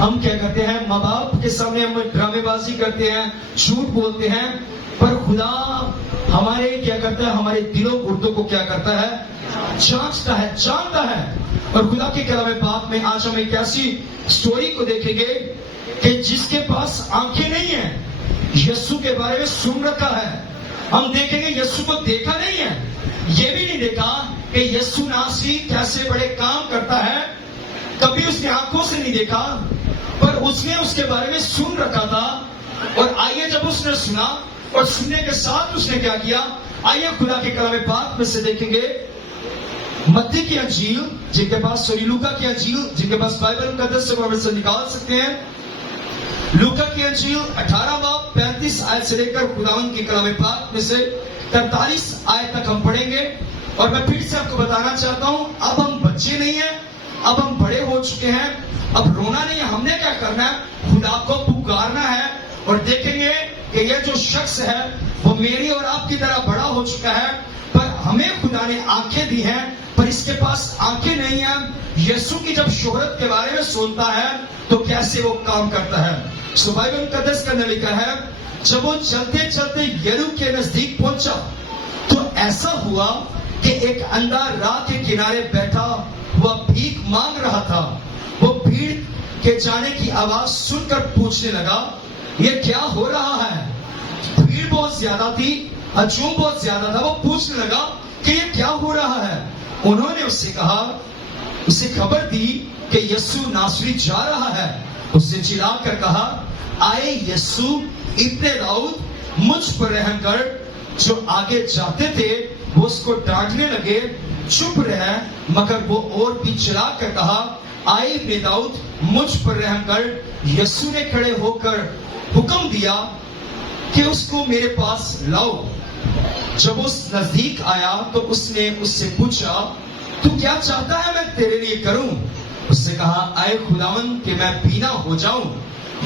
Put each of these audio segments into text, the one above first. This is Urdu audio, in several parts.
ہم کیا کرتے ہیں, ماں باپ کے سامنے ہم ڈرامے بازی کرتے ہیں, جھوٹ بولتے ہیں, پر خدا ہمارے کیا کرتا ہے, ہمارے دلوں گردوں کو کیا کرتا ہے, جانچتا ہے, جانتا ہے. اور خدا کے کلام پاک میں آج ہم ایک ایسی سٹوری کو دیکھیں گے کہ جس کے پاس آنکھیں نہیں ہیں, یسوع کے بارے میں سن رکھا ہے. ہم دیکھیں گے یسوع کو دیکھا نہیں ہے, یہ بھی نہیں دیکھا کہ یسوع ناصری کیسے بڑے کام کرتا ہے, کبھی اس نے آنکھوں سے نہیں دیکھا, پر اس نے اس کے بارے میں سن رکھا تھا. اور آئیے جب اس نے سنا اور سننے کے ساتھ اس نے کیا کیا, آئیے خدا کے کلام پاک میں سے دیکھیں گے متی کی انجیل, جن کے پاس لوکا کی انجیل, جن کے پاس بائبل مقدس سے وہ سے نکال سکتے ہیں. لوکا کی انجیل 18 باب 35 آیت سے لے کر خداوند کے کلام پاک میں سے 43 آیت تک ہم پڑھیں گے. اور میں پھر سے آپ کو بتانا چاہتا ہوں, اب ہم بچے نہیں ہیں, اب ہم بڑے ہو چکے ہیں, اب رونا نہیں ہے. ہم نے کیا کرنا ہے, خدا کو پکارنا ہے. اور دیکھیں گے کہ یہ جو شخص ہے وہ میری اور آپ کی طرح بڑا ہو چکا ہے, پر ہمیں خدا نے آنکھیں دی ہیں, پر اس کے پاس آنکھیں نہیں ہیں. یسوع کی جب شہرت کے بارے میں سنتا ہے تو کیسے وہ کام کرتا ہے. سو بائبل مقدس کا لکھا ہے, جب وہ چلتے چلتے یریکو کے نزدیک پہنچا تو ایسا ہوا کہ ایک اندھا راہ کے کنارے بیٹھا ہوا بھیک مانگ رہا تھا. وہ بھیڑ کے جانے کی آواز سن کر پوچھنے لگا, یہ کیا ہو رہا ہے. بھیڑ بہت زیادہ تھی, ہجوم بہت زیادہ تھا. وہ پوچھنے لگا کہ یہ کیا ہو رہا ہے. انہوں نے اس سے کہا, اسے خبر دی کہ یسوع ناصری جا رہا ہے. اس نے چلا کر کہا, آئے یسوع ابن داؤد, مجھ پر رحم کر. جو آگے جاتے تھے وہ اس کو ڈانٹنے لگے, چپ رہ. مگر وہ اور بھی چلا کر کہا, آئے ابن داؤد, مجھ پر رحم کر. یسوع نے کھڑے ہو کر حکم دیا کہ اس کو میرے پاس لاؤ. جب اس نزدیک آیا تو اس نے اس سے پوچھا, تو کیا چاہتا ہے میں تیرے لیے کروں. اس نے کہا, اے خداوند کہ میں بینا ہو جاؤں.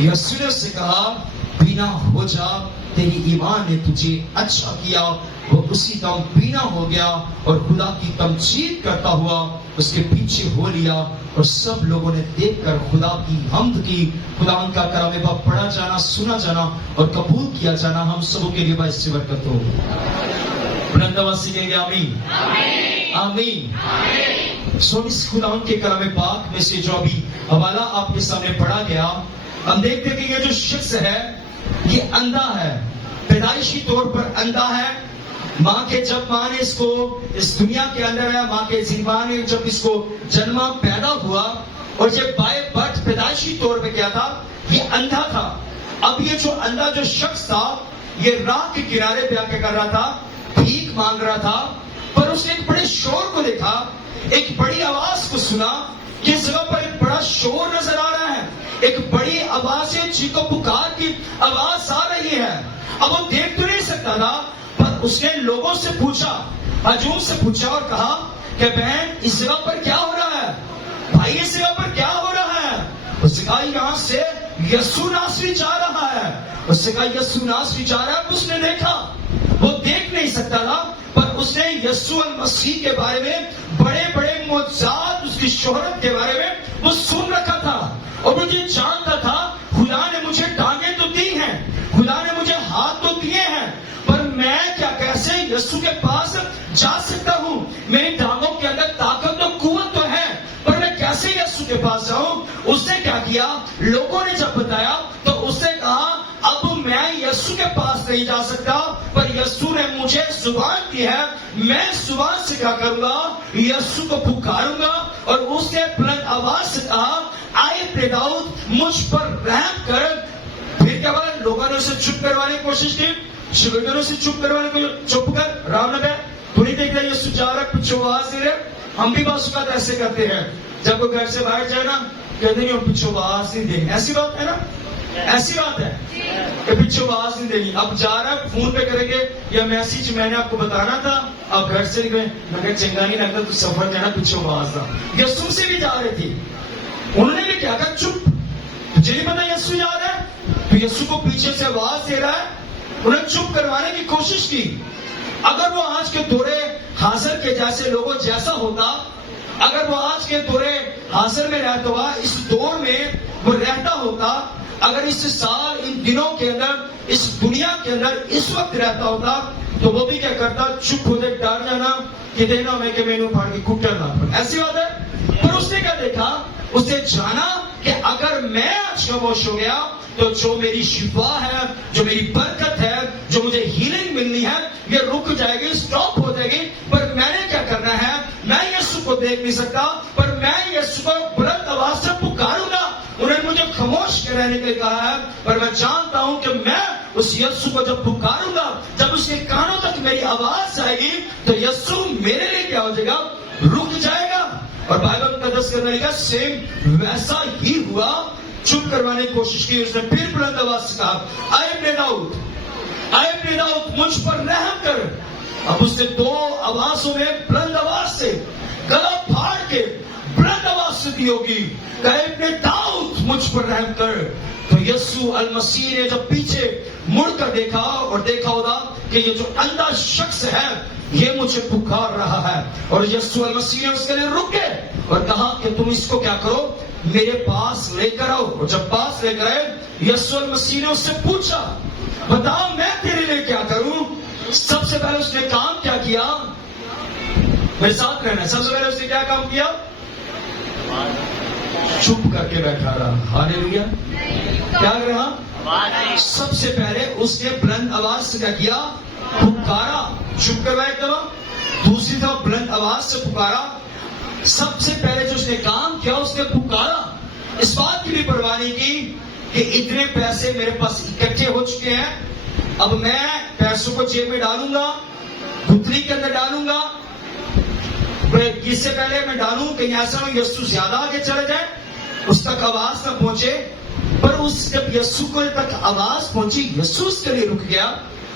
یسوع نے اس سے کہا, بینا ہو جا, تیری ایمان نے تجھے اچھا کیا. وہ اسی دم بینا ہو گیا اور خدا کی تمجید کرتا ہوا اس کے پیچھے ہو لیا. اور سب لوگوں نے دیکھ کر خدا کی حمد کی. خداوند کا کلام پاک پڑھا جانا, سنا جانا اور قبول کیا جانا ہم سبوں کے لیے باعث برکت ہو. بلند آواز سے کہیں گے آمین, آمین. سو اس خداوند کے کلام پاک میں سے جو ابھی حوالہ آپ کے سامنے پڑھا گیا, ہم دیکھتے کہ یہ جو شخص ہے یہ اندھا ہے, پیدائشی طور پر اندھا ہے. جب ماں نے اس کو اس دنیا کے اندر آیا, ماں کے زنبان نے جب اس کو جنما پیدا ہوا, اور یہ بائے برتھ پیدائشی طور پہ کیا تھا, یہ اندھا تھا. اب یہ جو اندھا جو شخص تھا یہ راہ کے کنارے پہ آ کے کر رہا تھا, بھیک مانگ رہا تھا. پر اس نے ایک بڑے شور کو دیکھا, ایک بڑی آواز کو سنا. اس جگہ پر ایک بڑا شور نظر آ رہا ہے, ایک بڑی آواز ہے, چیخو پکار کی آواز آ رہی ہے. اب وہ دیکھ تو نہیں سکتا تھا, پر اس نے لوگوں سے پوچھا, ہجوم سے پوچھا اور کہا کہ بہن اس جگہ پر کیا ہو رہا ہے, بھائی اس جگہ پر کیا ہو رہا ہے. اس نے کہا یہاں سے یسوع ناصری جا رہا ہے. اس نے کہا یسوع ناصری جا رہا ہے. اس نے دیکھا, وہ دیکھ نہیں سکتا تھا, پر اس نے یسوع المسیح کے بارے میں بڑے بڑے معجزات, اس کی شہرت کے بارے میں وہ سن رکھا تھا. اور مجھے جانتا تھا خدا نے مجھے ٹانگیں تو دی ہیں, خدا نے مجھے ہاتھ تو دیے ہیں, پر میں کیا کیسے یسوع کے پاس جا سکتا ہوں. میری ٹانگوں کے اندر طاقت و قوت تو ہے, پر میں کیسے یسوع کے پاس جاؤں. اس نے کیا کیا, لوگوں نے جب بتایا تو اس نے کہا, اب میں یسوع کے پاس نہیں جا سکتا, پر یسوع نے مجھے زبان دی ہے, میں زبان سے کیا کروں گا, یسوع کو پکاروں گا. اور اس نے بلند آواز سے کہا, آئے ابن داؤد, مجھ پر رحم کر. پھر کیا بات, لوگوں نے اسے چپ کروانے کی کوشش کی, شاگردوں سے چپ کروانے کو, چپ کر رام نہ گئے, تو نہیں دیکھ رہے یسوع جا رہا ہے, پیچھے آواز دے رہے. ہم بھی بعض اوقات ایسے کرتے ہیں, جب وہ گھر سے باہر جائے نا, کہتے نہیں ہم پیچھے آواز نہیں دیں. ایسی بات ہے نا, ایسی بات ہے کہ پیچھے آواز نہیں دینی. اب جا رہا ہے, فون پہ کریں گے یا میسج, میں نے آپ کو بتانا تھا, اب گھر سے نکلے, میں کہ چنگا نہیں لگتا تو سفر جانا, پیچھے آواز تھا. یسوع سے بھی جا رہی تھی, انہوں نے بھی کیا کہا, چپ, تجھے نہیں پتا یسوع جا رہا ہے, تو یسوع کو پیچھے سے آواز دے رہا ہے. انہوں نے چپ کروانے کی کوشش کی. اگر وہ آج کے دورے حاضر کے جیسے لوگوں جیسا ہوتا, اگر وہ آج کے دورے حاضر میں رہتا ہوا, اس دور میں وہ رہتا ہوتا, اگر اس سال ان دنوں کے اندر اس دنیا کے اندر اس وقت رہتا ہوتا تو وہ بھی کیا کرتا, چپ ہو جائے, ڈر جانا کہ دینا میں کہ میں نے پھاڑ کے کٹر نہ پڑ. ایسی بات ہے. پر اس نے کیا دیکھا, اس نے جانا کہ اگر میں آج خاموش ہو گیا تو جو میری شفا ہے, جو میری برکت ہے, جو مجھے ہیلنگ ملنی ہے, یہ رک جائے گی, سٹاپ ہو جائے گی. پر میں نے کیا کرنا ہے, میں یسوع کو دیکھ نہیں سکتا, پر میں یسوع کو بلند آواز سے پکاروں گا. انہوں نے مجھے خاموش رہنے کے لیے کہا ہے, پر میں جانتا ہوں کہ میں اس یسوع کو جب پکاروں گا, جب اس کے کانوں تک میری آواز آئے گی تو یسوع میرے لیے کیا ہو جائے گا, رک جائے گا. اور بائبل مقدس کرنے لگا سیم ویسا ہی ہوا. چپ کروانے کی کوشش کی, اس نے پھر بلند آواز سے کہا, اے ابن داؤد, اے ابن داؤد, مجھ پر رحم کر. اب اس نے دو آوازوں میں بلند آواز سے گلا پھاڑ کے بلند آواز سے دی ہوگی کہ اے ابن داؤد, مجھ پر رحم کر. تو یسوع المسیح نے جب پیچھے مڑ کر دیکھا اور دیکھا ہوگا کہ یہ جو اندھا شخص ہے یہ مجھے پکار رہا ہے, اور یسوع المسیح نے اس کے لیے رکے اور کہا کہ تم اس کو کیا کرو, میرے پاس لے کر آؤ. اور جب پاس لے کر آئے, یسوع المسیح نے اس سے پوچھا, بتاؤ میں تیرے لیے کیا کروں. سب سے پہلے اس نے کام کیا کیا, میرے ساتھ رہنا. سب سے پہلے اس نے کیا کام کیا, چپ کر کے بیٹھا رہا. ہاللیلویا. کیا کر رہا, سب سے پہلے اس نے بلند آواز سے کیا کیا, پکارا. چپ کروایا ایک دفعہ, دوسری دفعہ بلند آواز سے پکارا. سب سے پہلے جو اس نے کام کیا, اس نے پکارا. اس بات کی بھی پرواہ نہیں کی کہ اتنے پیسے میرے پاس اکٹھے ہو چکے ہیں, اب میں پیسوں کو جیب میں ڈالوں گا, گتھری کے اندر ڈالوں گا, اس سے پہلے میں ڈالوں کہیں ایسا نہ یسوع زیادہ آگے چلے جائے, اس تک آواز نہ پہنچے. پر اس جب یسوع کو تک آواز پہنچی, یسوع اس کے لیے رک گیا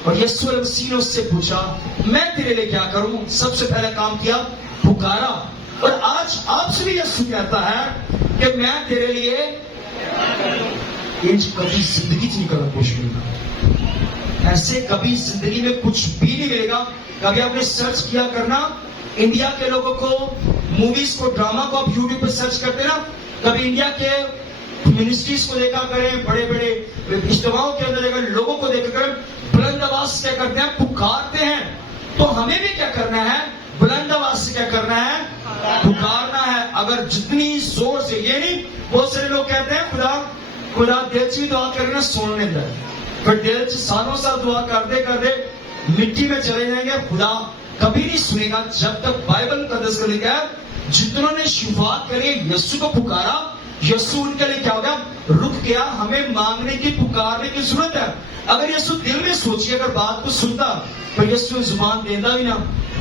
اور یسوع المسیح نے اس سے پوچھا, میں تیرے لیے کیا کروں. سب سے پہلے کام کیا, پکارا. اور آج آپ سے بھی یسوع کہتا ہے کہ میں تیرے لیے کبھی زندگی نہیں کرنا کوشش کرنا. ایسے کبھی زندگی میں کچھ بھی نہیں ملے گا. کبھی آپ نے سرچ کیا کرنا, انڈیا کے لوگوں کو, موویز کو, ڈراما کو آپ یوٹیوب پہ سرچ کرتے نا, کبھی انڈیا کے منسٹریز کو دیکھا کریں, بڑے بڑے اجتماعوں کے اندر دیکھا, لوگوں کو دیکھا کریں, بلند آواز سے کیا کرتے ہیں, پکارتے ہیں. تو ہمیں بھی کیا کرنا ہے, بلند آواز سے کیا کرنا ہے, پکارنا ہے. اگر جتنی زور سے, یہ نہیں, بہت سارے لوگ کہتے ہیں خدا دل سے دعا کرنا سننے دے, پھر دل سے سالوں سال دعا کرتے کرتے مٹی میں چلے جائیں گے. خدا کبھی نہیں سنے گا جب تک بائبل مقدس کا لکھا ہے جتنوں نے شفاعت کری, یسوع کو پکارا, یسوع ان کے لیے کیا ہو گیا, رک گیا. ہمیں مانگنے کی, پکارنے کی ضرورت ہے. اگر یسوع دل میں سوچیے, اگر بات کو سنتا, پر یسوع زبان دیتا بھی نہ.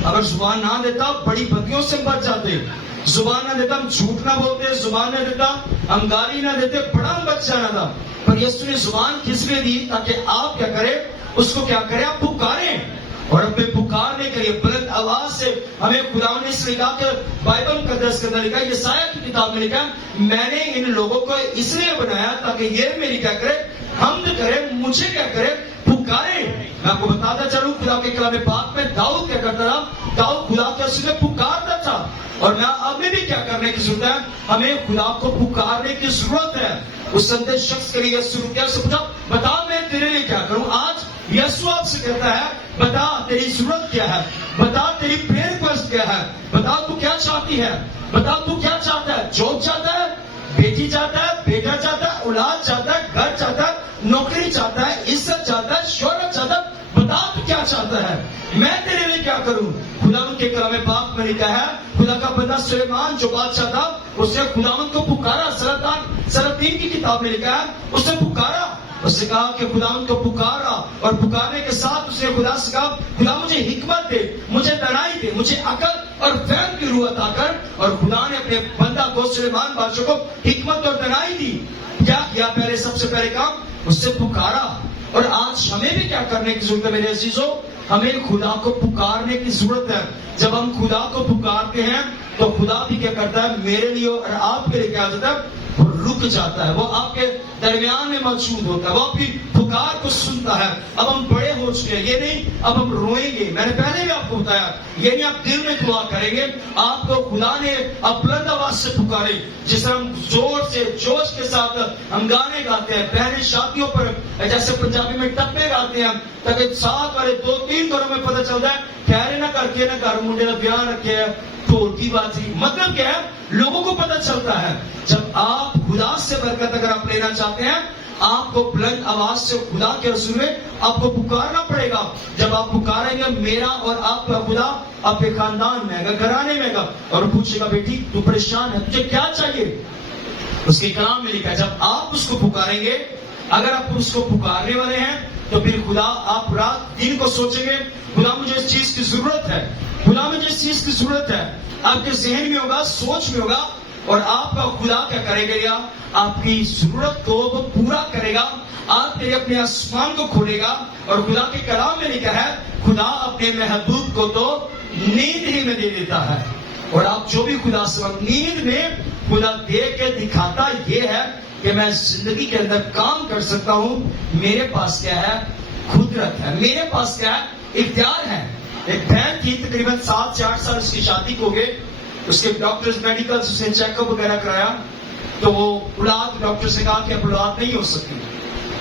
اگر زبان نہ دیتا بڑی بدیوں سے بچ جاتے. زبان نہ دیتا ہم جھوٹ نہ بولتے, زبان نہ دیتا ہم گالی نہ دیتے, بڑا ہم بچ جانا تھا. پر یسوع نے زبان کس لیے دی, تاکہ آپ کیا کریں, اس کو کیا کریں, آپ پکاریں. اور اپنے پکارنے کے لیے بلند آواز سے ہمیں خدا نے اس لیے کہا کہ بائبل مقدس کے اندر لکھا ہے, یسایہ کی کتاب میں لکھا ہے, میں نے ان لوگوں کو اس لیے بنایا تاکہ یہ میری کیا کرے, حمد کرے, مجھے کیا کرے, پکارے. میں آپ کو بتاتا چلوں, خدا کے کلام پاک میں داؤد کیا کرتا تھا, داؤد خدا کے اسے پکارتا تھا. اور میں ہمیں بھی کیا کرنے کی ضرورت ہے, ہمیں خدا کو پکارنے کی ضرورت ہے. اس اندھے شخص کے لیے شروع کیا, سے پوچھا, بتا میں تیرے لیے کیا کروں. آج یسوع آپ سے کہتا ہے, بتا تیری ضرورت کیا ہے, بتا تیری پریئر ریکویسٹ کیا ہے, بتا تو کیا چاہتی ہے, بتا تو کیا چاہتا ہے. جاب چاہتا ہے, بیٹی چاہتا ہے, بیٹا چاہتا ہے, اولاد چاہتا ہے, گھر چاہتا ہے, نوکری چاہتا ہے, عزت چاہتا ہے, شہرت چاہتا ہے, بتا تو کیا چاہتا ہے, میں تیرے لیے کیا کروں. خداوند کے کلام پاک میں لکھا ہے, خدا کا بندہ سلیمان جو بادشاہ تھا, اس نے خداوند کو پکارا. سلاطین کی کتاب میں لکھا ہے, اس نے پکارا, اس نے کہا کہ خداوند کو پکارا, اور پکارنے کے ساتھ اس نے خدا سے کہا, خدا مجھے حکمت دے, مجھے دانائی دے, مجھے عقل اور فہم کی روح عطا کر. اور خدا نے اپنے بندہ کو, سلیمان بادشاہ کو, حکمت اور دانائی دی. کیا کیا پہلے, سب سے پہلے کام, اس سے پکارا. اور آج ہمیں بھی کیا کرنے کی ضرورت ہے میرے عزیزوں, ہمیں خدا کو پکارنے کی ضرورت ہے. جب ہم خدا کو پکارتے ہیں تو خدا بھی کیا کرتا ہے, میرے لیے اور آپ کے لیے کیا ہوتا ہے, رک جاتا ہے, وہ آپ کے درمیان میں موجود ہوتا ہے, وہ آپ کی پکار کو سنتا ہے. اب ہم بڑے ہو چکے ہیں, یہ نہیں اب ہم روئیں گے, میں نے پہلے بھی آپ کو بتایا, یہ نہیں آپ دل میں دعا کریں گے, آپ کو خدا نے اب بلند آواز سے پکارے, جس طرح ہم زور سے جوش کے ساتھ ہم گانے گاتے ہیں, بہنیں شادیوں پر جیسے پنجابی میں ٹپے گاتے ہیں, تاکہ ساتھ والے 2-3 گھروں میں پتہ چلتا ہے خیرے نہ کر کے نہ گھر منڈے کا بیاہ رکھے ہے, ڈھول کی بازی. مطلب کیا ہے, لوگوں کو پتہ چلتا ہے. جب آپ خدا سے برکت اگر آپ لینا چاہتے ہیں, آپ کو بلند آواز سے خدا کے حضور میں آپ کو پکارنا پڑے گا. جب آپ پکاریں گے, میرا اور آپ کا خدا آپ کے خاندان میں آئے گا, گھرانے میں آئے گا, اور پوچھے گا بیٹی تو پریشان ہے, تجھے کیا چاہیے. اس کے کلام میں لکھا ہے جب آپ اس کو پکاریں گے, اگر آپ اس کو پکارنے والے ہیں, تو پھر خدا, آپ رات دن کو سوچیں گے خدا مجھے اس چیز کی ضرورت ہے, خدا مجھے اس چیز کی ضرورت ہے. آپ کے ذہن میں ہوگا, سوچ میں ہوگا, اور آپ کا خدا کیا کرے گا, آپ کی ضرورت کو وہ پورا کرے گا. آپ کے لیے اپنے آسمان کو کھولے گا. اور خدا کے کلام میں لکھا ہے خدا اپنے محبوب کو تو نیند ہی میں دے دیتا ہے. اور آپ جو بھی خدا سے نیند میں خدا دے کے دکھاتا یہ ہے کہ میں زندگی کے اندر کام کر سکتا ہوں, میرے پاس کیا ہے, قدرت ہے, میرے پاس کیا ہے, اختیار ہے. ایک بہن تھی, تقریباً 7 سے 8 سال اس کی شادی کو گئے, اس کے ڈاکٹرز میڈیکل اس نے چیک اپ وغیرہ کرایا, تو وہ اولاد, ڈاکٹر سے کہا کہ اب اولاد نہیں ہو سکتی.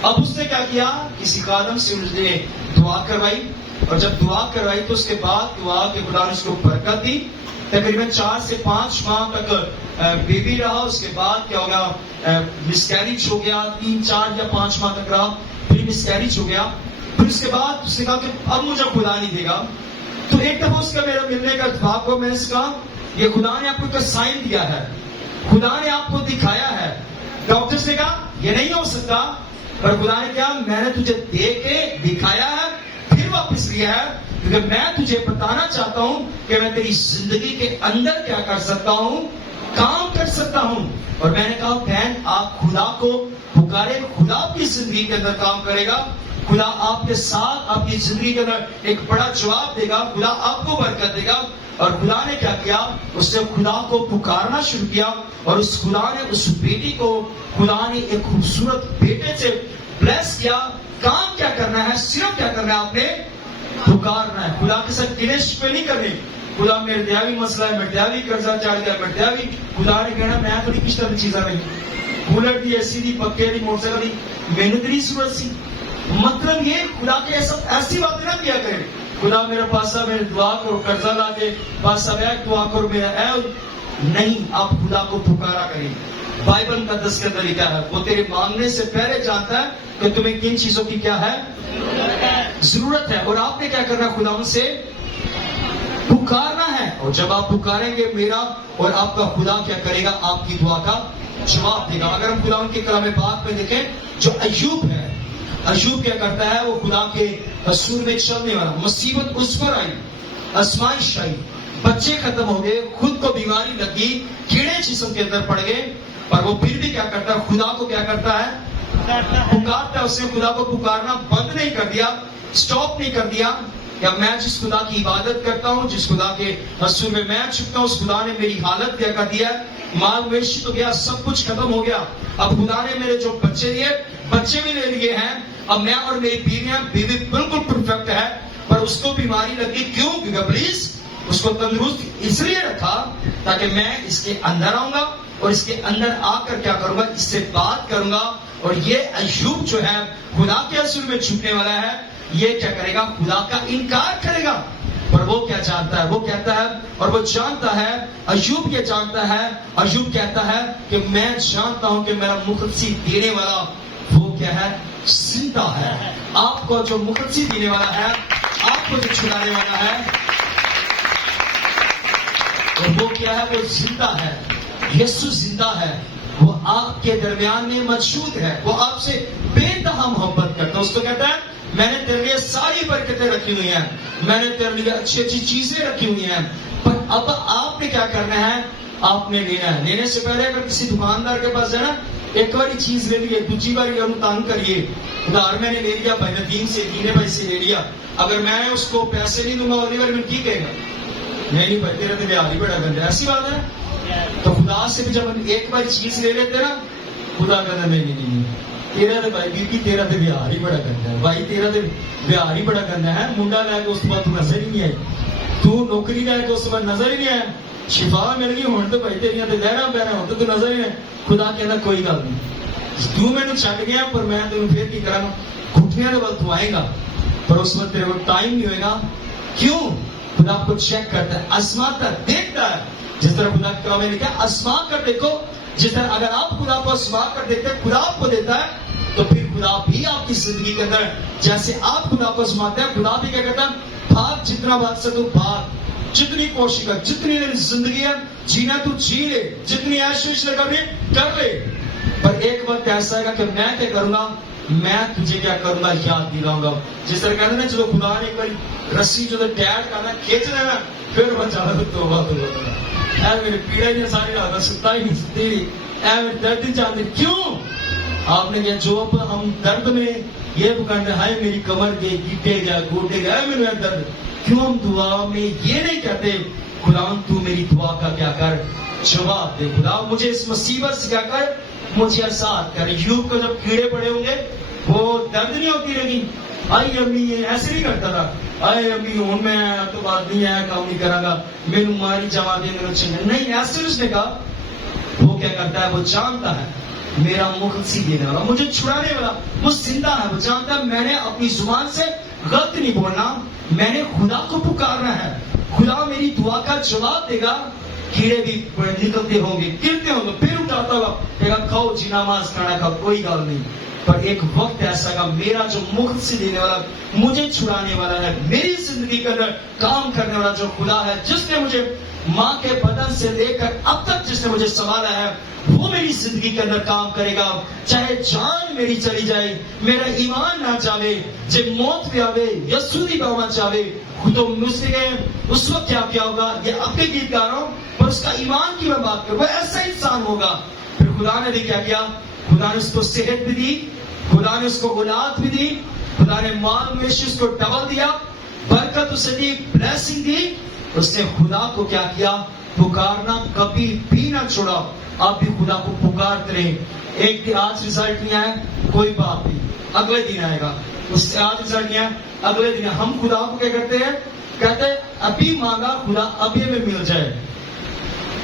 اب اس نے کیا کیا, کسی خادم سے اس نے دعا کروائی, اور جب دعا کروائی تو اس کے بعد دعا کہ خدا نے اس کو برکت دی. تقریباً 4 سے 5 ماہ تک بیبی رہا. اس کے بعد کیا ہو گیا, مسکیریج ہو گیا. 3, 4 یا 5 ماہ تک رہا, پھر مسکیریج ہو گیا. پھر اس کے بعد اس نے کہا کہ اب مجھے خدا نہیں دے گا. تو ایک دفعہ اس کا میرا ملنے کا اتفاق ہوا, میں اس کا یہ خدا نے آپ کو ایک سائن دیا ہے, خدا نے آپ کو دکھایا ہے. ڈاکٹر نے کہا یہ نہیں ہو سکتا, پر خدا نے کہا میں نے تجھے دے کے دکھایا ہے, پھر واپس لیا ہے, کیونکہ میں تجھے بتانا چاہتا ہوں کہ میں تیری زندگی کے اندر کیا کر سکتا ہوں, کام کر سکتا ہوں. اور میں نے کہا بہن آپ خدا کو پکارے, خدا آپ کی زندگی کے اندر کام کرے گا, خدا آپ کے ساتھ آپ کی زندگی کے اندر ایک بڑا جواب دے گا, خدا آپ کو برکت دے گا. اور خدا نے کیا کیا, اس نے خدا کو پکارنا شروع کیا, اور اس خدا نے اس بیٹی کو, خدا نے ایک خوبصورت بیٹے سے بلیس کیا. کام کیا کرنا ہے, صرف کیا کرنا ہے, آپ نے پکارنا ہے. خدا کے ساتھ گنش پہ نہیں کرنی, خدا میرے دیاوی مسئلہ ہے, میرے دیاوی قرضہ چڑھ گیا, میرے دیاوی. خدا نے کہنا میں تھوڑی کس طرح کی چیزیں نہیں, کولر دی, ایسی دی, پکے دی, موٹر سائیکل دی, مینو تیری ضرورت سی. مطلب یہ خدا کے ایسی باتیں نہ کیا کریں, خدا میرا پاسا میرے دعا کرو, قرضہ لا کے پاسا بیٹھ دعا کرو میرا اے, نہیں. آپ خدا کو پکارا کریں. بائبل مقدس کے اندر لکھا ہے وہ تیرے مانگنے سے پہلے جانتا ہے کہ تمہیں کن چیزوں کی کیا ہے, ضرورت ہے. اور آپ نے کیا کرنا ہے, خدا سے پکارنا ہے. اور جب آپ پکاریں گے, میرا اور آپ کا خدا کیا کرے گا, آپ کی دعا کا جواب دے گا. اگر ہم خدا ان کے کلام پاک میں دیکھیں, جو ایوب ہے, ایوب کیا کرتا ہے, وہ خدا کے حضور میں چلنے والا. مصیبت اس پر آئی, آزمائش آئی, بچے ختم ہو گئے, خود کو بیماری لگی, کیڑے جسم کے اندر پڑ گئے, پر وہ پھر بھی کیا کرتا ہے, خدا کو کیا کرتا ہے, پکارتا ہے. اس نے خدا کو پکارنا بند نہیں کر دیا, سٹاپ نہیں کر دیا. کہ میں جس خدا کی عبادت کرتا ہوں, جس خدا کے حضور میں میں چھپتا ہوں, اس خدا نے میری حالت کیا کر دیا ہے, مال مویشی تو گیا, سب کچھ ختم ہو گیا. اب خدا نے میرے جو بچے دیے, بچے بھی لے لیے ہیں. اب میں اور میری بیویاں, بیوی بالکل پرفیکٹ ہے, پر اس کو بیماری لگی. کیوں, کیونکہ پلیز اس کو تندرست اس لیے رکھا تاکہ میں اس کے اندر آؤں گا, اور اس کے اندر آ کر کیا کروں گا, اس سے بات کروں گا. اور یہ ایوب جو ہے خدا کے حضور میں چھپنے والا ہے, یہ کیا کرے گا, خدا کا انکار کرے گا. پر وہ کیا جانتا ہے, وہ کہتا ہے, اور وہ جانتا ہے, ایوب یہ جانتا ہے, ایوب کہتا ہے کہ میں جانتا ہوں کہ میرا مخلصی دینے والا وہ کیا ہے, زندہ ہے. آپ کو جو مخلصی دینے والا ہے, آپ کو جو چھڑانے والا ہے, وہ کیا ہے, وہ زندہ ہے. یسوع زندہ ہے, وہ آپ کے درمیان میں موجود ہے, وہ آپ سے بے انتہا محبت کرتا ہے. اس کو کہتا ہے میں نے تیرے لیے ساری برکتیں رکھی ہوئی ہیں, میں نے تیرے لیے اچھی اچھی چیزیں رکھی ہوئی ہیں, پر اب آپ نے کیا کرنا ہے, آپ نے لینا ہے. لینے سے پہلے اگر کسی دکاندار کے پاس جانا, ایک باری چیز لے لیے, دوسری باری ہم تنگ کریے. ادھار میں نے لے لیا, بھائی ندیم سے, دینے بھائی سے لے لیا, اگر میں اس کو پیسے نہیں دوں گا, اگلی بار میں کی کہے گا, نہیں بھائی تیرا تو بہار ہی بڑا گندا. ایسی بات ہے. تو خدا سے بھی جب ہم ایک بار چیز لے لیتے نا, خدا کہنا نہیں تیرا تو بھائی بیبی تیرا تو بہار ہی بڑا کرنا ہے بھائی تیرا تو بہار ہی بڑا کرنا ہے منڈا لے کے اس کے بعد تو نظر ہی نہیں آئی تو نوکری لے کے اس کے بعد نظر ہی نہیں آیا شفا مل گئی ہوں تو بھائی تیریاں تو لہرا پہنا ہوں تو نظر ہی نہیں خدا کہنا کوئی گل نہیں تو مینوں چھڈ گیا پر میں تینوں پھر کی کراں گھٹنیاں دے ول تو آئے گا پر اس وقت تیرے کو ٹائم نہیں ہوئے گا کیوں خدا آپ کو چیک کرتا ہے آسمان تک دیکھتا ہے جس طرح خدا کے کلام میں لکھا ہے آسمان کر دیکھو جس طرح اگر آپ خدا کو آسمان کر دیتے خدا آپ کو دیتا ہے تو پھر خدا بھی آپ کی زندگی کے اندر جیسے آپ خدا کو آزماتے ہیں خدا بھی کیا کرتا ہے بھاگ جتنا بھاگ سکو بھاگ جتنی کوشش کر جتنی زندگی ہے جینا تو جی لے جتنی عیش کر لے پر ایک وقت ایسا ہے کہ میں کیا کروں گا میں تجھے کیا کروں گا یاد دلاؤں گا جس طرح کہتے ہیں نا جب خدا نے ایک بار رسی جو ٹائٹ کرنا کھینچ لینا پھر میں چاہتا توبہ اے میرے پیڑے نے ساری رات ستا ہی نہیں ستی اے میرے درد ہی چاہتے کیوں آپ نے کیا جو ہم درد میں یہ پکڑتے ہائے میری کمر گئی گیٹے گیا گوٹے گیا میرے درد کیوں ہم دعا میں یہ نہیں کہتے خدا تو میری دعا کا کیا کر جواب دے خدا مجھے اس مصیبت سے کیا کر مجھے آزاد کر یوب کو جب کیڑے پڑے ہوں گے وہ درد نہیں ہوتی رہی آئی امی ایسے نہیں کرتا تھا آئے امی ہوں میں تو بات نہیں ہے کام نہیں کرا گا میرے ماری جما دے میرے چنگے نہیں ایسے اس نے کہا وہ کیا کرتا ہے وہ جانتا ہے میرا مخلصی دینے والا مجھے چھڑانے والا وہ زندہ ہے وہ جانتا ہے میں نے اپنی زبان سے غلط نہیں بولنا میں نے خدا کو پکارنا ہے خدا میری دعا کا جواب دے گا کیڑے بھی نکلتے ہوں گے گرتے ہوں گے پھر اٹھاتا ہوگا کہے گا کھاؤ جی نماز کھانا کھاؤ کوئی گل نہیں پر ایک وقت ایسا گا میرا جو مخلصی دینے والا مجھے چھڑانے والا ہے میری زندگی کے اندر کام کرنے والا جو خدا ہے جس نے مجھے ماں کے بدن سے لے کر اب تک جس نے مجھے سنبھالا ہے وہ میری زندگی کے اندر کام کرے گا چاہے جان میری چلی جائے میرا ایمان نہ چاہے جب موت پہ آوے یسوع دی باما چاہے تو مجھ سے گئے اس وقت کیا ہوگا یہ اپنے گیت گا رہا ہوں پر اس کا ایمان کی میں بات کروں وہ ایسا انسان ہوگا پھر خدا نے بھی کیا کیا خدا نے اس کو صحت بھی دی خدا نے اس کو اولاد بھی دی خدا نے مال مویشی اس کو ڈبل دیا برکت اسے دی بلیسنگ دی اس نے خدا کو کیا کیا پکارنا کبھی بھی نہ چھوڑا آپ بھی خدا کو پکارتے رہے ایک دن آج رزلٹ نہیں آیا کوئی بات نہیں اگلے دن آئے گا اس سے آج رزلٹ نہیں آیا اگلے دن ہم خدا کو کیا کرتے ہیں کہتے ہیں ابھی مانگا خدا ابھی میں مل جائے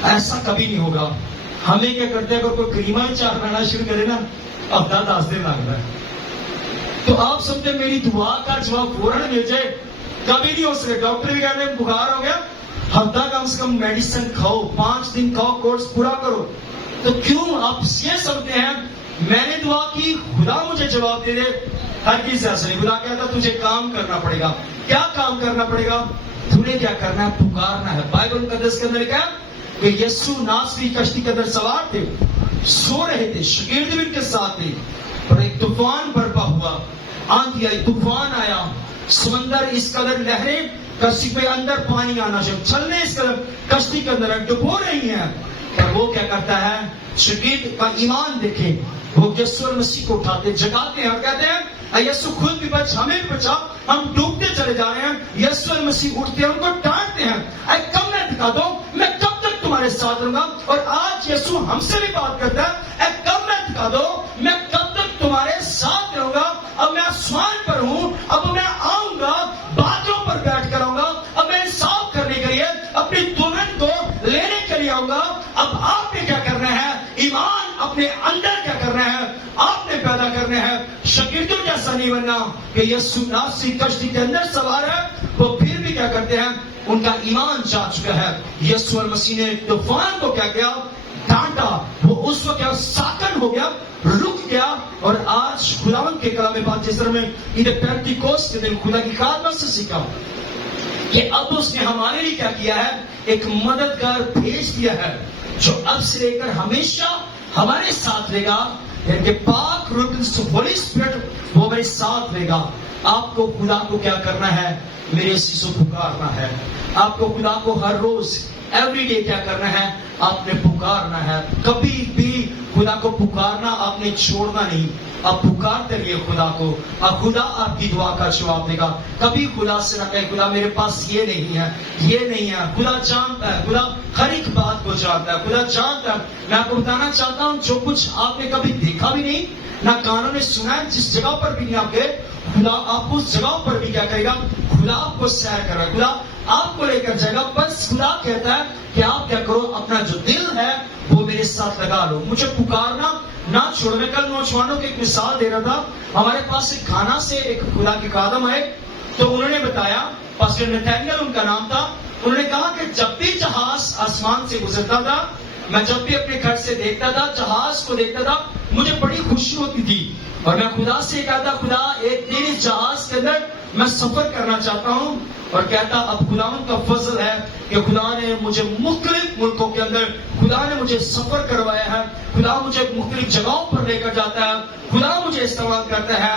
ایسا کبھی نہیں ہوگا ہمیں کیا کرتے ہیں اگر کوئی کریمہ چار بنانا شروع کرے نا اب 10 دن لگتا ہے تو آپ سمجھتے میری دعا کا جواب فوراً مل جائے کبھی نہیں ہو سکے ڈاکٹر بھی کہتے ہیں بخار ہو گیا ہفتہ کم سے کم میڈیسن کھاؤ 5 دن کھاؤ کورس پورا کرو تو کیوں آپ یہ سمجھتے ہیں میں نے دعا کی خدا مجھے جواب دے دے ہر چیز ایسا نہیں خدا کہتا تجھے کام کرنا پڑے گا کیا کام کرنا پڑے گا تمہیں کیا کرنا ہے پکارنا ہے بائبل مقدس کے اندر لکھا ہے کہ یسوع ناصری کشتی کے اندر سوار تھے سو رہے تھے شاگرد بھی ان کے ساتھ تھے اور ایک طوفان برپا ہوا آندھی آئی طوفان آیا سمندر اس قدر لہریں کشتی پہ اندر پانی آنا شروع چھلنے اس قدر کشتی کے اندر ڈبو رہی ہیں اور وہ کیا کرتا ہے شاگرد کا ایمان دیکھے وہ یسوع مسیح کو اٹھاتے جگاتے ہیں اور کہتے ہیں اے یسوع خود بھی بچ ہمیں بھی بچا ہم ڈوبتے چلے جا رہے ہیں یسوع مسیح اٹھتے ہیں ان کو ڈانٹتے ہیں اے کب میں دکھا دو میں کب تک تمہارے ساتھ رہوں گا اور آج یسوع ہم سے بھی بات کرتا ہے اے کب میں دکھا دو میں کب تک تمہارے ساتھ رہوں گا اب میں آسمان پر ہوں اب میں آؤں گا باتوں پر بیٹھ کر آؤں گا اب میں انصاف کرنے کے لیے اپنی دلہن کو لینے کے لیے آؤں گا اب آپ نے کیا کرنا ہے ایمان اپنے اندر کیا کرنا ہے آپ نے پیدا کرنا ہے شاگردوں جیسا نہیں بننا کہ یسوع ناصری کشتی کے اندر سوار ہے وہ پھر بھی کیا کرتے ہیں ان کا ایمان جا چکا ہے یسوع مسیح نے طوفان کو کیا کیا ڈانٹا وہ اس وقت کیا ساکن ہو گیا رک گیا اور آج خداوند کے کلام پاک جس طرح میں عید پینتیکوست کے دن خدا کی خادمت سے سیکھا کہ اب اس نے ہمارے لیے کیا کیا ہے ایک مددگار بھیج دیا ہے جو اب سے لے کر ہمیشہ ہمارے ساتھ رہے گا یعنی کہ پاک روح ہولی اسپرٹ وہ میرے ساتھ رہے گا آپ کو خدا کو کیا کرنا ہے میرے سیسو پکارنا ہے آپ کو خدا کو ہر روز ایوری ڈے کیا کرنا ہے آپ نے پکارنا ہے. کبھی بھی خدا کو پکارنا آپ نے چھوڑنا نہیں. آپ پکارتے رہیے خدا کو، اور خدا آپ کی دعا کا جواب دے گا. کبھی خدا سے نہ کہے خدا میرے پاس یہ نہیں ہے، یہ نہیں ہے. خدا جانتا ہے، خدا ہر ایک بات کو جانتا ہے، خدا جانتا ہے. میں آپ کو بتانا چاہتا ہوں جو کچھ آپ نے کبھی دیکھا بھی نہیں، نہ کانوں نے سنا ہے، جس جگہ پر بھی نہیں آپ گئے، خدا آپ کو اس جگہ پر بھی کیا کرے گا؟ خدا آپ کو سیر کرے گا، خدا آپ کو لے کر جائے گا. بس خدا کہتا ہے کہ آپ کیا کرو، اپنا جو دل ہے وہ میرے ساتھ لگا لو، مجھے پکارنا نہ چھوڑو. میں کل نوجوانوں کی ایک مثال دے رہا تھا. ہمارے پاس ایک گھانا سے ایک خدا کے خادم آئے، تو انہوں نے بتایا، پاسٹر نتھینیل ان کا نام تھا، انہوں نے کہا کہ جب بھی جہاز آسمان سے گزرتا تھا، میں جب بھی اپنے گھر سے دیکھتا تھا، جہاز کو دیکھتا تھا، مجھے بڑی خوشی ہوتی تھی. اور میں خدا سے کہتا، خدا ایک دن اس جہاز کے اندر میں سفر کرنا چاہتا ہوں. اور کہتا اب خدا ان کا فضل ہے کہ خدا نے مجھے مختلف ملکوں کے اندر خدا نے مجھے سفر کروایا ہے. خدا مجھے مختلف جگہوں پر لے کر جاتا ہے. خدا مجھے استعمال کرتا ہے.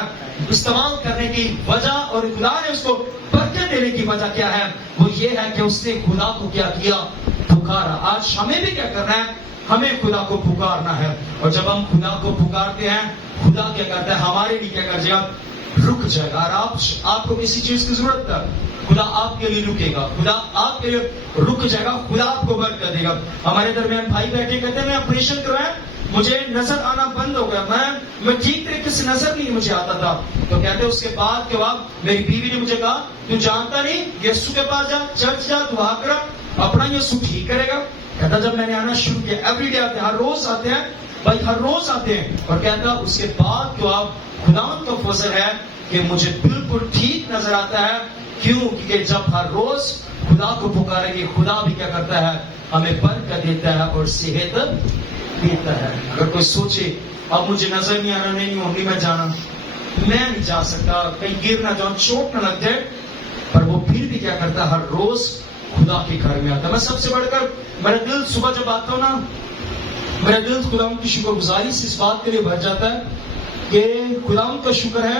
استعمال کرنے کی وجہ اور خدا نے اس کو برکت دینے کی وجہ کیا ہے؟ وہ یہ ہے کہ اس نے خدا کو کیا کیا؟ پکارا. آج ہمیں بھی کیا کرنا ہے؟ ہمیں خدا کو پکارنا ہے. اور جب ہم خدا کو پکارتے ہیں، خدا کیا کرتا ہے؟ ہمارے لیے کیا کر جائے گا؟ رک جائے گا. اور آپ کو کسی چیز کی ضرورت ہے، خدا آپ کے لیے رکے گا. خدا آپ کے لیے رک جائے گا. خدا آپ کو برکت دے گا. ہمارے درمیان بھائی بیٹھے کہتے ہیں میں آپریشن کروایا، مجھے نظر آنا بند ہو گیا، میں ٹھیک طریقے سے نظر نہیں مجھے آتا تھا. تو کہتے ہیں اس کے بعد میری بیوی نے مجھے کہا تو جانتا نہیں، یسوع کے پاس جا، چرچ جا، دعا کرا، اپنا یسوع ٹھیک کرے گا. کہتا جب میں نے آنا شروع کیا، ایوری ڈے آتے ہیں، ہر روز آتے ہیں بھائی، ہر روز آتے ہیں. اور کہتا اس کے بعد خداوند کا فضل ہے کہ مجھے بالکل ٹھیک نظر آتا ہے. کیوں؟ کیونکہ جب ہر روز خدا کو پکاریں گے، خدا بھی کیا کرتا ہے؟ ہمیں برکت دیتا ہے اور صحت دیتا ہے. اگر کوئی سوچے اب مجھے نظر نہیں آ رہا، نہیں میں جانا، میں نہیں جا سکتا، کہیں گر نہ جاؤں، چوٹ نہ لگ جائے، پر وہ پھر بھی کیا کرتا ہے؟ ہر روز خدا کے گھر میں آتا ہے. میں سب سے بڑھ کر میرا دل صبح جب آتا ہوں نا، میرا دل خدا کی شکر گزاری سے اس بات کے لیے بھر جاتا ہے کہ خدا کا شکر ہے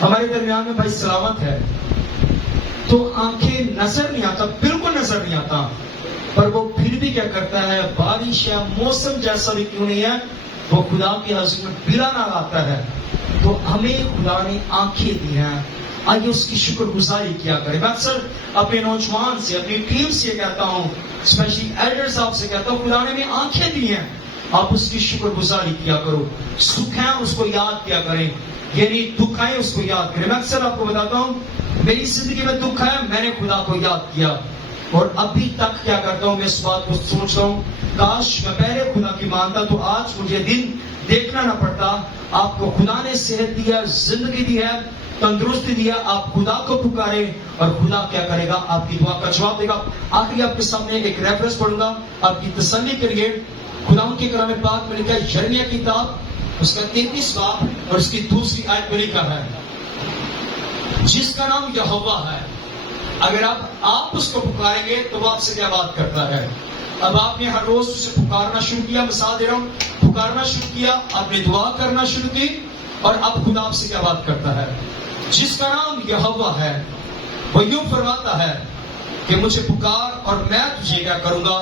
ہمارے درمیان میں بھائی سلامت ہے. تو آنکھیں نظر نہیں آتا، بالکل نظر نہیں آتا، پر وہ پھر بھی کیا کرتا ہے؟ بارش یا موسم جیسا بھی کیوں نہیں ہے، وہ خدا کی حضور میں بلا نہ آتا ہے. تو ہمیں خدا نے آنکھیں دی ہیں، آئیے اس کی شکر گزاری کیا کریں. میں اکثر اپنے نوجوان سے، اپنی ٹیم سے کہتا ہوں، اسپیشلی ایلڈر صاحب سے کہتا ہوں، خدا نے ہمیں آنکھیں دی ہیں، آپ اس کی شکر گزاری کیا کرو. سکھ ہے اس کو یاد کیا کریں، یعنی دکھ ہے اس کو یاد کریں. میں اکثر آپ کو بتاتا ہوں، میری زندگی میں دکھ ہے، میں نے خدا کو یاد کیا، اور ابھی تک کیا کرتا ہوں، میں اس بات کو سوچتا ہوں کاش میں پہلے خدا کی مانتا تو آج مجھے دن دیکھنا نہ پڑتا. آپ کو خدا نے صحت دیا، زندگی دی ہے، تندرستی دیا. آپ خدا کو پکارے اور خدا کیا کرے گا؟ آپ کی دعا کا جواب دے گا. آخری آپ کے سامنے ایک ریفرنس پڑھوں گا آپ کی تسلی کے لیے. خدا کے کلام پاک میں لکھا ہے، یرمیہ کی کتاب اس کا 33 باب اور اس کی دوسری آیت میں لکھا ہے، جس کا نام یہوہ ہے، اگر آپ اس کو پکاریں گے تو وہ آپ سے کیا بات کرتا ہے. اب آپ نے ہر روز اسے پکارنا شروع کیا، مثال دے رہا ہوں، پکارنا شروع کیا، آپ نے دعا کرنا شروع کی، اور اب خدا آپ سے کیا بات کرتا ہے؟ جس کا نام یہوہ ہے، وہ یوں فرماتا ہے کہ مجھے پکار اور میں تجھے کیا کروں گا؟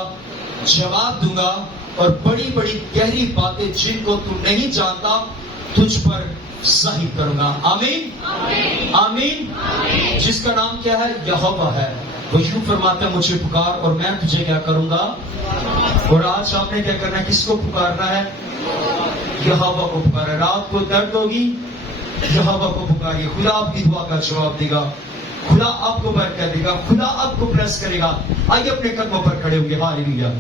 جواب دوں گا، اور بڑی بڑی گہری باتیں جن کو تو نہیں جانتا تجھ پر ظاہر کروں گا. آمین آمین. جس کا نام کیا ہے؟ یہوہ ہے. وہ یوں فرماتا ہے مجھے پکار اور میں تجھے کیا کروں گا. اور آج آپ نے کیا کرنا ہے؟ کس کو پکارنا ہے؟ یہوہ کو پکارا. رات کو درد ہوگی، یہوہ کو پکاریے، خدا آپ کی دعا کا جواب دے گا، خدا آپ کو برکت دے گا، خدا آپ کو بلیس کرے گا. آئیے اپنے قدموں پر کھڑے ہوں گے. ہاللیلویا.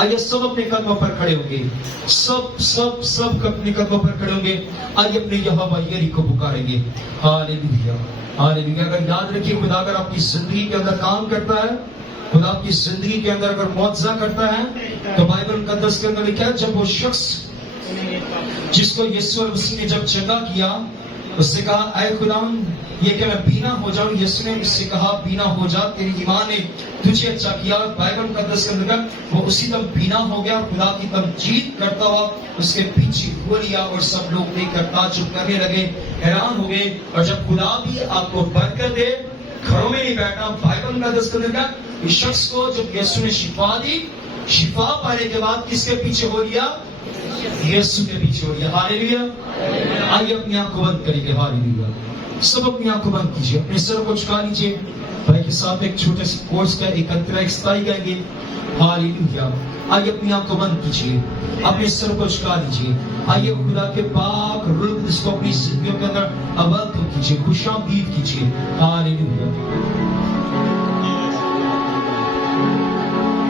آئیے سب اپنے قدموں پر کھڑے ہوں گے، سب اپنے قدموں پر کھڑے ہوں گے. آئیے اپنے یہوہ یری کو پکاریں گے. ہاللیلویا ہاللیلویا. اگر یاد رکھیے، خدا اگر آپ کی زندگی کے اندر کام کرتا ہے، خدا آپ کی زندگی کے اندر اگر معجزہ کرتا ہے، تو بائبل مقدس کے اندر لکھا ہے جب وہ شخص جس کو یسوع مسیح نے جب چنگا کیا، اس سے کہا اے خداوند یہ کہ میں بینا ہو جاؤں. یسوع نے اس سے کہا بینا ہو جا، تیری ایمان نے تجھے اچھا کیا. اور بائبل مقدس کے اندر وہ اسی دم بینا ہو گیا، خدا کی تمجید کرتا ہوا اس کے پیچھے ہو لیا، اور سب لوگ دیکھ کر تعجب کرنے لگے، حیران ہو گئے. اور جب خدا بھی آپ کو برکت دے، گھروں میں نہیں بیٹھنا. بائبل مقدس کے اندر اس شخص کو جب یسوع نے شفا دی، شفا پانے کے بعد کس کے پیچھے ہو لیا؟ یسوع کے پیچھے ہو لیا. ہاللیلویا. آئیے اپنی آنکھ کو بند کریں گے. ہاللیلویا. سب اپنی آنکھ کو بند کیجیے, اپنے سر کو جھکا لیجیے. بھائی کے ساتھ ایک چھوٹے سے کورس کا ایک انترا ایکسٹائی گائیں گے. ہاللیلویا. آئیے اپنی آنکھ کو بند کیجیے, اپنے سر کو جھکا لیجیے. آئیے خدا کے پاک روح اس کو اپنی زندگیوں کے اندر اول کیجیے, خوش آمدید کیجیے. ہاللیلویا.